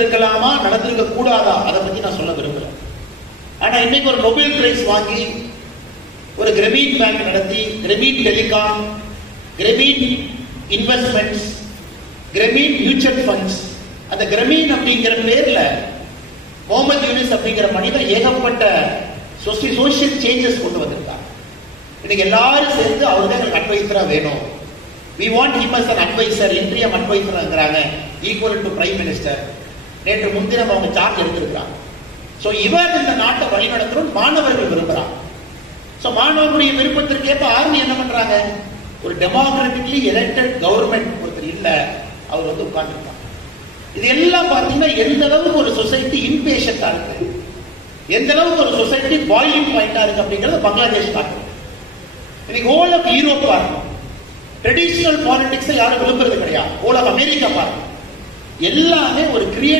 இருக்கலாமா நடந்திருக்க கூடாதா அதை பத்தி நான் சொல்ல விரும்புறேன். ஆனா இன்னைக்கு ஒரு நோபல் பிரைஸ் வாங்கி ஒரு கிராமீன் பேங்க் நடத்தி Grameen telecom, Grameen investments, Grameen mutual funds, அந்த கிராமீன் அப்படிங்கிற பேர்ல முகமது யூனிஸ் அப்படிங்கிற மனிதன் ஏகப்பட்ட சோசியல் சேஞ்சஸ் கொண்டு வந்திருக்காங்க. இன்னைக்கு எல்லாரும் சேர்ந்து அவர் தான் எங்களுக்கு அட்வைசரா வேணும், we want him as an advisor, interim advisor ங்கறாங்க, equal to prime minister. நேற்று முன்தினம் அவங்க சார்ஜ் எடுத்திருக்கிறாங்க. சோ இவர் இந்த நாட்டை வழிநடத்தணும் மாணவர்கள் விரும்புறாங்க. சோ மாணவர்களுடைய விருப்பத்திற்கு ஏற்ப ஆர்மி என்ன பண்றாங்க, ஒரு டெமோக்ராட்டிக்லி எலெக்டட் கவர்மெண்ட் ஒருத்தர் இல்ல, அவர் வந்து உட்கார்ந்துருக்காங்க. இது எல்லாம் பாத்தீங்கன்னா எந்த அளவுக்கு ஒரு சொசைட்டி இம்பேஷண்டா இருக்கு, எந்த அளவுக்கு ஒரு சொசைட்டி பாயிலிங் பாயிண்டா இருக்கு அப்படிங்கறது பங்களாதேஷ் காட்டுது. இன்னைக்கு ஹோல் ஆஃப் யூரோப் பாருங்க, ட்ரெடிஷனல் பாலிடிக்ஸ் யாரும் விரும்புறது கிடையாது. ஹோல் ஆஃப் அமெரிக்கா பாருங்க, எல்லாமே ஒரு கிரியேட்